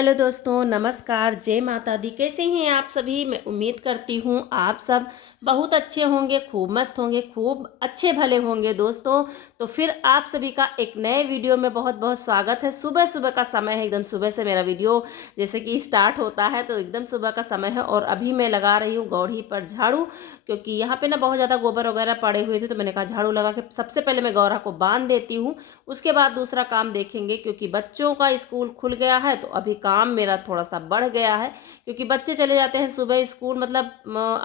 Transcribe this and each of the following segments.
Hello दोस्तों, नमस्कार, जय माता दी। कैसे हैं आप सभी? मैं उम्मीद करती हूँ आप सब बहुत अच्छे होंगे, खूब मस्त होंगे, खूब अच्छे भले होंगे दोस्तों। तो फिर आप सभी का एक नए वीडियो में बहुत बहुत स्वागत है। सुबह सुबह का समय है, एकदम सुबह से मेरा वीडियो जैसे कि स्टार्ट होता है तो एकदम सुबह का समय है। और अभी मैं लगा रही हूँ गौड़ी पर झाड़ू, क्योंकि यहाँ पे ना बहुत ज़्यादा गोबर वगैरह पड़े हुए थे। तो मैंने कहा झाड़ू लगा के सबसे पहले मैं गौरा को बांध देती हूँ, उसके बाद दूसरा काम देखेंगे। क्योंकि बच्चों का स्कूल खुल गया है तो अभी काम मेरा थोड़ा सा बढ़ गया है, क्योंकि बच्चे चले जाते हैं सुबह स्कूल, मतलब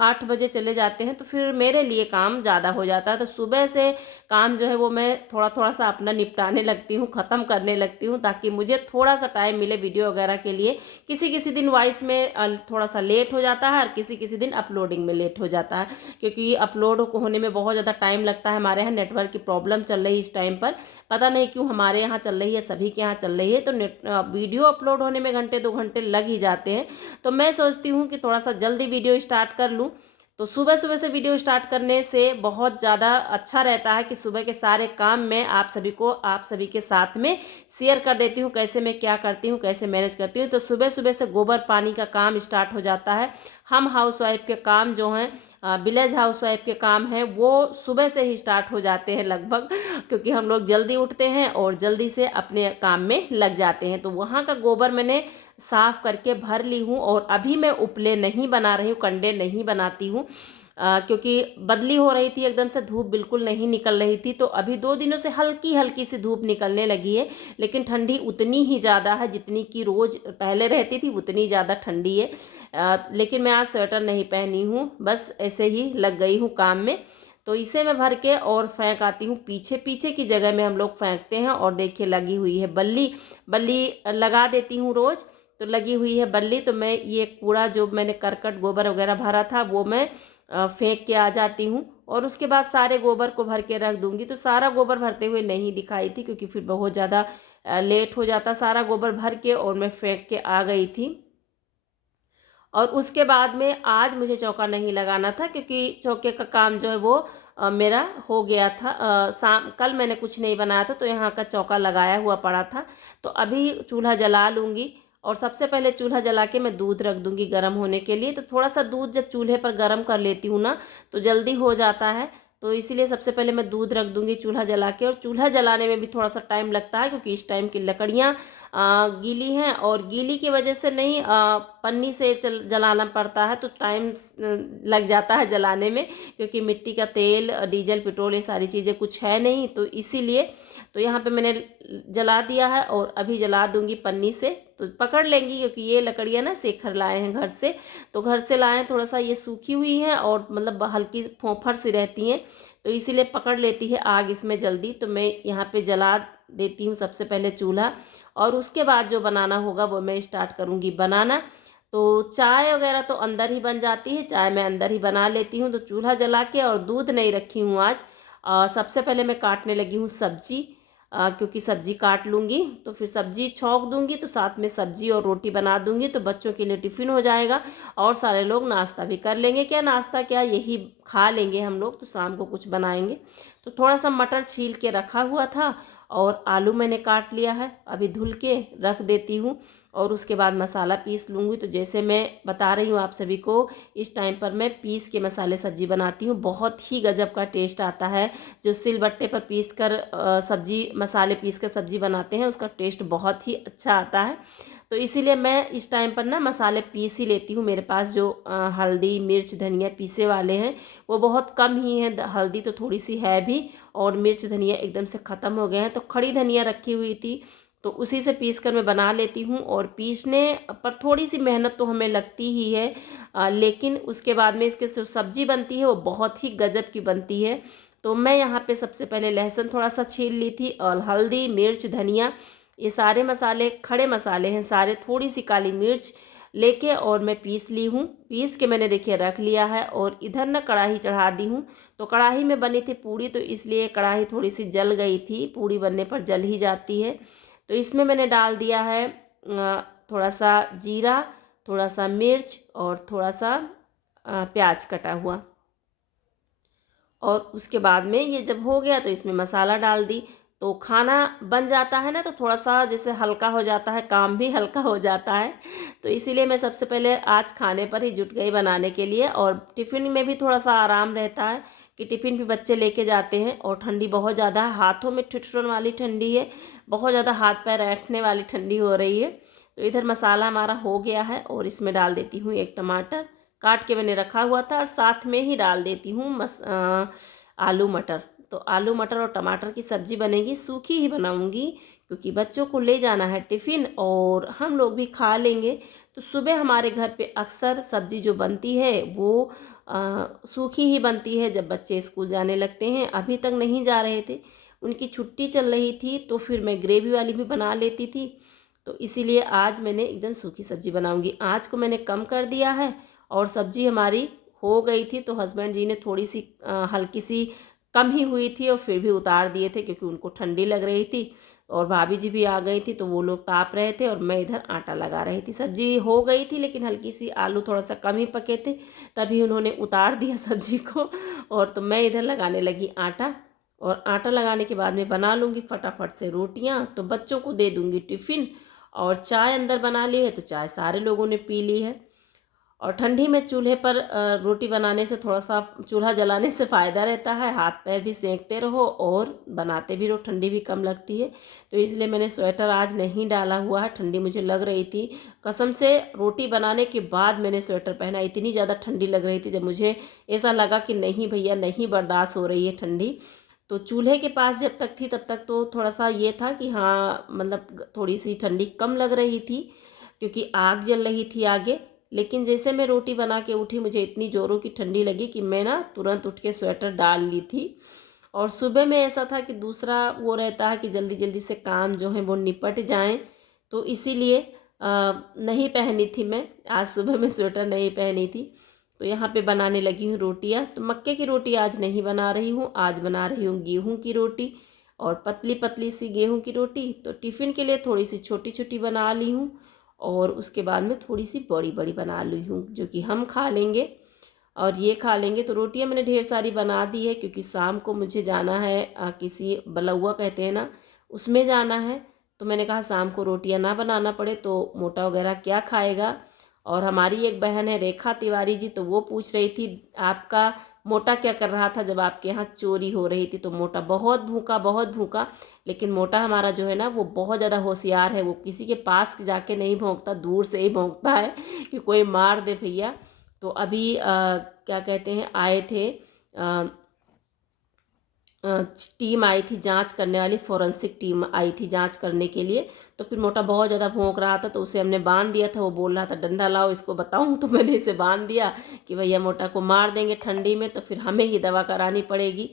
8 बजे चले जाते हैं, तो फिर मेरे लिए काम ज़्यादा हो जाता है। तो सुबह से काम जो है वो मैं थोड़ा थोड़ा सा अपना निपटाने लगती हूँ, ख़त्म करने लगती हूँ, ताकि मुझे थोड़ा सा टाइम मिले वीडियो वगैरह के लिए। किसी किसी दिन वॉइस में थोड़ा सा लेट हो जाता है और किसी किसी दिन अपलोडिंग में लेट हो जाता है, क्योंकि अपलोड होने में बहुत ज़्यादा टाइम लगता है। हमारे यहाँ नेटवर्क की प्रॉब्लम चल रही है इस टाइम पर, पता नहीं क्यों हमारे यहाँ चल रही है, सभी के यहाँ चल रही है। तो वीडियो अपलोड होने में घंटे 2 घंटे लग ही जाते हैं। तो मैं सोचती हूँ कि थोड़ा सा जल्दी वीडियो स्टार्ट कर लूँ। तो सुबह सुबह से वीडियो स्टार्ट करने से बहुत ज़्यादा अच्छा रहता है कि सुबह के सारे काम मैं आप सभी के साथ में शेयर कर देती हूँ, कैसे मैं क्या करती हूँ, कैसे मैनेज करती हूँ। तो सुबह सुबह से गोबर पानी का काम स्टार्ट हो जाता है। हम हाउसवाइफ के काम जो हैं, विलेज हाउसवाइफ के काम हैं, वो सुबह से ही स्टार्ट हो जाते हैं लगभग, क्योंकि हम लोग जल्दी उठते हैं और जल्दी से अपने काम में लग जाते हैं। तो वहाँ का गोबर मैंने साफ़ करके भर ली हूँ और अभी मैं उपले नहीं बना रही हूँ, कंडे नहीं बनाती हूँ, क्योंकि बदली हो रही थी, एकदम से धूप बिल्कुल नहीं निकल रही थी। तो अभी 2 दिनों से हल्की हल्की सी धूप निकलने लगी है, लेकिन ठंडी उतनी ही ज़्यादा है जितनी कि रोज़ पहले रहती थी, उतनी ज़्यादा ठंडी है। लेकिन मैं आज स्वेटर नहीं पहनी हूँ, बस ऐसे ही लग गई हूँ काम में। तो इसे मैं भर के और फेंक आती हूँ। पीछे पीछे की जगह में हम लोग फेंकते हैं। और देखिए लगी हुई है बल्ली, बल्ली लगा देती हूँ रोज़। तो लगी हुई है बल्ली, तो मैं ये कूड़ा जो मैंने करकट गोबर वगैरह भरा था वो मैं फेंक के आ जाती हूँ। और उसके बाद सारे गोबर को भर के रख दूँगी। तो सारा गोबर भरते हुए नहीं दिखाई थी, क्योंकि फिर बहुत ज़्यादा लेट हो जाता। सारा गोबर भर के और मैं फेंक के आ गई थी। और उसके बाद में आज मुझे चौका नहीं लगाना था, क्योंकि चौके का काम जो है वो मेरा हो गया था। शाम कल मैंने कुछ नहीं बनाया था, तो यहाँ का चौका लगाया हुआ पड़ा था। तो अभी चूल्हा जला लूँगी। और सबसे पहले चूल्हा जला के मैं दूध रख दूँगी गर्म होने के लिए। तो थोड़ा सा दूध जब चूल्हे पर गर्म कर लेती हूँ ना, तो जल्दी हो जाता है। तो इसीलिए सबसे पहले मैं दूध रख दूँगी चूल्हा जला के। और चूल्हा जलाने में भी थोड़ा सा टाइम लगता है, क्योंकि इस टाइम की लकड़ियाँ गीली हैं, और गीली की वजह से नहीं, पन्नी से जलाना पड़ता है, तो टाइम लग जाता है जलाने में, क्योंकि मिट्टी का तेल, डीजल, पेट्रोल, ये सारी चीज़ें कुछ है नहीं। तो इसीलिए तो यहाँ पे मैंने जला दिया है और अभी जला दूंगी पन्नी से, तो पकड़ लेंगी। क्योंकि ये लकड़ियाँ ना शेखर लाए हैं घर से, तो घर से लाए हैं, थोड़ा सा ये सूखी हुई हैं और मतलब हल्की फोफर सी रहती हैं, तो इसीलिए पकड़ लेती है आग इसमें जल्दी। तो मैं यहाँ पे जला देती हूँ सबसे पहले चूल्हा, और उसके बाद जो बनाना होगा वो मैं स्टार्ट करूँगी बनाना। तो चाय वगैरह तो अंदर ही बन जाती है, चाय मैं अंदर ही बना लेती हूँ। तो चूल्हा जला के, और दूध नहीं रखी हूँ आज। सबसे पहले मैं काटने लगी हूँ सब्जी, क्योंकि सब्जी काट लूँगी तो फिर सब्जी छौंक दूँगी, तो साथ में सब्जी और रोटी बना दूँगी, तो बच्चों के लिए टिफ़िन हो जाएगा और सारे लोग नाश्ता भी कर लेंगे। क्या नाश्ता, क्या यही खा लेंगे हम लोग, तो शाम को कुछ बनाएंगे। तो थोड़ा सा मटर छील के रखा हुआ था, और आलू मैंने काट लिया है, अभी धुल के रख देती हूँ। और उसके बाद मसाला पीस लूँगी। तो जैसे मैं बता रही हूँ आप सभी को, इस टाइम पर मैं पीस के मसाले सब्जी बनाती हूँ, बहुत ही गजब का टेस्ट आता है। जो सिलबट्टे पर पीस कर सब्जी, मसाले पीस कर सब्जी बनाते हैं, उसका टेस्ट बहुत ही अच्छा आता है। तो इसीलिए मैं इस टाइम पर ना मसाले पीस ही लेती हूँ। मेरे पास जो हल्दी, मिर्च, धनिया पीसे वाले हैं वो बहुत कम ही हैं। हल्दी तो थोड़ी सी है भी, और मिर्च धनिया एकदम से ख़त्म हो गए हैं। तो खड़ी धनिया रखी हुई थी, तो उसी से पीस कर मैं बना लेती हूँ। और पीसने पर थोड़ी सी मेहनत तो हमें लगती ही है, लेकिन उसके बाद में इसके जो सब्ज़ी बनती है वो बहुत ही गजब की बनती है। तो मैं यहाँ पे सबसे पहले लहसुन थोड़ा सा छील ली थी, और हल्दी, मिर्च, धनिया, ये सारे मसाले खड़े मसाले हैं सारे, थोड़ी सी काली मिर्च लेके और मैं पीस ली हूँ। पीस के मैंने देखिए रख लिया है। और इधर ना कढ़ाई चढ़ा दी हूँ। तो कढ़ाई में बनी थी पूड़ी, तो इसलिए कढ़ाई थोड़ी सी जल गई थी, पूड़ी बनने पर जल ही जाती है। तो इसमें मैंने डाल दिया है थोड़ा सा जीरा, थोड़ा सा मिर्च, और थोड़ा सा प्याज कटा हुआ। और उसके बाद में ये जब हो गया तो इसमें मसाला डाल दी। तो खाना बन जाता है ना, तो थोड़ा सा जैसे हल्का हो जाता है, काम भी हल्का हो जाता है। तो इसीलिए मैं सबसे पहले आज खाने पर ही जुट गई बनाने के लिए। और टिफ़िन में भी थोड़ा सा आराम रहता है कि टिफ़िन भी बच्चे लेके जाते हैं, और ठंडी बहुत ज़्यादा है, हाथों में ठिठुरन वाली ठंडी है, बहुत ज़्यादा हाथ पैर ऐंठने वाली ठंडी हो रही है। तो इधर मसाला हमारा हो गया है, और इसमें डाल देती हूँ एक टमाटर काट के मैंने रखा हुआ था, और साथ में ही डाल देती हूँ आलू मटर। तो आलू मटर और टमाटर की सब्ज़ी बनेगी, सूखी ही बनाऊंगी क्योंकि बच्चों को ले जाना है टिफ़िन और हम लोग भी खा लेंगे। तो सुबह हमारे घर पे अक्सर सब्ज़ी जो बनती है वो सूखी ही बनती है जब बच्चे स्कूल जाने लगते हैं। अभी तक नहीं जा रहे थे, उनकी छुट्टी चल रही थी, तो फिर मैं ग्रेवी वाली भी बना लेती थी। तो इसीलिए आज मैंने एकदम सूखी सब्ज़ी बनाऊंगी। आज को मैंने कम कर दिया है, और सब्ज़ी हमारी हो गई थी, तो हस्बैंड जी ने थोड़ी सी हल्की सी कम ही हुई थी और फिर भी उतार दिए थे क्योंकि उनको ठंडी लग रही थी। और भाभी जी भी आ गई थी, तो वो लोग ताप रहे थे और मैं इधर आटा लगा रही थी। सब्जी हो गई थी लेकिन हल्की सी आलू थोड़ा सा कम ही पके थे, तभी उन्होंने उतार दिया सब्जी को। और तो मैं इधर लगाने लगी आटा, और आटा लगाने के बाद में बना लूँगी फटाफट से रोटियाँ, तो बच्चों को दे दूँगी टिफ़िन। और चाय अंदर बना ली है, तो चाय सारे लोगों ने पी ली है। और ठंडी में चूल्हे पर रोटी बनाने से थोड़ा सा चूल्हा जलाने से फ़ायदा रहता है, हाथ पैर भी सेंकते रहो और बनाते भी रहो, ठंडी भी कम लगती है। तो इसलिए मैंने स्वेटर आज नहीं डाला हुआ है, ठंडी मुझे लग रही थी कसम से। रोटी बनाने के बाद मैंने स्वेटर पहना, इतनी ज़्यादा ठंडी लग रही थी, जब मुझे ऐसा लगा कि नहीं भैया नहीं बर्दाश्त हो रही है ठंडी। तो चूल्हे के पास जब तक थी तब तक तो थोड़ा सा ये था कि हाँ मतलब थोड़ी सी ठंडी कम लग रही थी क्योंकि आग जल रही थी आगे। लेकिन जैसे मैं रोटी बना के उठी, मुझे इतनी ज़ोरों की ठंडी लगी कि मैं ना तुरंत उठ के स्वेटर डाल ली थी। और सुबह में ऐसा था कि दूसरा वो रहता है कि जल्दी जल्दी से काम जो है वो निपट जाएं, तो इसीलिए नहीं पहनी थी मैं आज सुबह में स्वेटर नहीं पहनी थी। तो यहाँ पे बनाने लगी हूँ रोटियाँ। तो मक्के की रोटी आज नहीं बना रही हूँ, आज बना रही हूँ गेहूँ की रोटी, और पतली पतली सी गेहूँ की रोटी। तो टिफ़िन के लिए थोड़ी सी छोटी छोटी बना ली हूँ, और उसके बाद में थोड़ी सी बड़ी बड़ी बना ली हूँ जो कि हम खा लेंगे और ये खा लेंगे। तो रोटियां मैंने ढेर सारी बना दी है क्योंकि शाम को मुझे जाना है किसी बलौआ कहते हैं ना, उसमें जाना है। तो मैंने कहा शाम को रोटियां ना बनाना पड़े, तो मोटा वगैरह क्या खाएगा। और हमारी एक बहन है रेखा तिवारी जी, तो वो पूछ रही थी आपका मोटा क्या कर रहा था जब आपके यहाँ चोरी हो रही थी। तो मोटा बहुत भूखा बहुत भूखा, लेकिन मोटा हमारा जो है ना वो बहुत ज़्यादा होशियार है, वो किसी के पास जाके नहीं भौंकता, दूर से ही भौंकता है कि कोई मार दे भैया। तो अभी क्या कहते हैं आए थे टीम आई थी जांच करने वाली, फोरेंसिक टीम आई थी जांच करने के लिए। तो फिर मोटा बहुत ज़्यादा भौंक रहा था, तो उसे हमने बांध दिया था। वो बोल रहा था डंडा लाओ इसको बताऊं, तो मैंने इसे बांध दिया कि भैया मोटा को मार देंगे ठंडी में, तो फिर हमें ही दवा करानी पड़ेगी।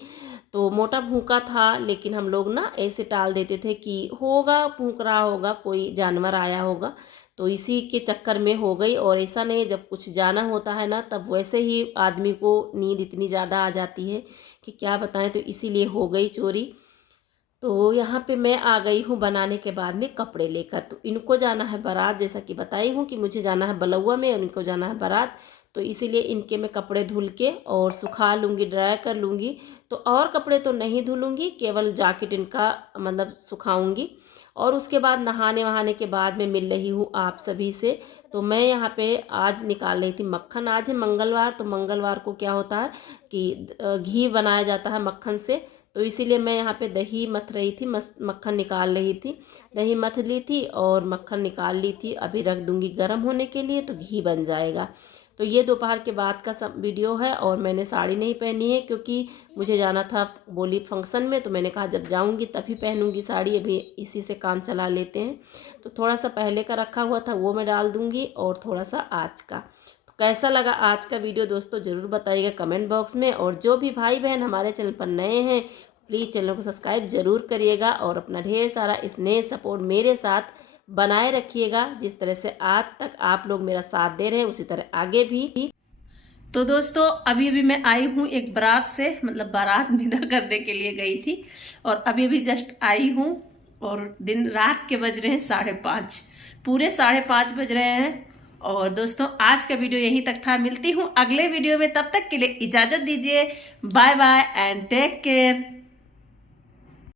तो मोटा भूखा था, लेकिन हम लोग ना ऐसे टाल देते थे कि होगा भूख रहा होगा, कोई जानवर आया होगा, तो इसी के चक्कर में हो गई। और ऐसा नहीं, जब कुछ जाना होता है ना तब वैसे ही आदमी को नींद इतनी ज़्यादा आ जाती है कि क्या बताएं। तो इसीलिए हो गई चोरी। तो यहाँ पे मैं आ गई हूँ बनाने के बाद में कपड़े लेकर। तो इनको जाना है बारात, जैसा कि बताई हूँ कि मुझे जाना है बलौआ में और इनको जाना है बारात। तो इसीलिए इनके मैं कपड़े धुल के और सुखा लूँगी, ड्राई कर लूँगी। तो और कपड़े तो नहीं धुलूँगी, केवल जैकेट इनका मतलब सुखाऊँगी। और उसके बाद नहाने वहाने के बाद मैं मिल रही हूँ आप सभी से। तो मैं यहाँ पे आज निकाल रही थी मक्खन। आज है मंगलवार, तो मंगलवार को क्या होता है कि घी बनाया जाता है मक्खन से। तो इसीलिए मैं यहाँ पे दही मथ रही थी, मक्खन निकाल रही थी। दही मथ ली थी और मक्खन निकाल ली थी, अभी रख दूँगी गर्म होने के लिए तो घी बन जाएगा। तो ये दोपहर के बाद का सब वीडियो है। और मैंने साड़ी नहीं पहनी है क्योंकि मुझे जाना था बोली फंक्शन में, तो मैंने कहा जब जाऊंगी तभी पहनूंगी साड़ी, अभी इसी से काम चला लेते हैं। तो थोड़ा सा पहले का रखा हुआ था वो मैं डाल दूंगी, और थोड़ा सा आज का। तो कैसा लगा आज का वीडियो दोस्तों ज़रूर बताइएगा कमेंट बॉक्स में। और जो भी भाई बहन हमारे चैनल पर नए हैं प्लीज़ चैनल को सब्सक्राइब जरूर करिएगा, और अपना ढेर सारा स्नेह सपोर्ट मेरे साथ बनाए रखिएगा। जिस तरह से आज तक आप लोग मेरा साथ दे रहे हैं उसी तरह आगे भी। तो दोस्तों अभी अभी मैं आई हूँ एक बारात से, मतलब बारात विदा करने के लिए गई थी, और अभी अभी जस्ट आई हूँ। और दिन रात के बज रहे हैं 5:30, पूरे 5:30 बज रहे हैं। और दोस्तों आज का वीडियो यहीं तक था, मिलती हूँ अगले वीडियो में, तब तक के लिए इजाज़त दीजिए। Bye bye and take care.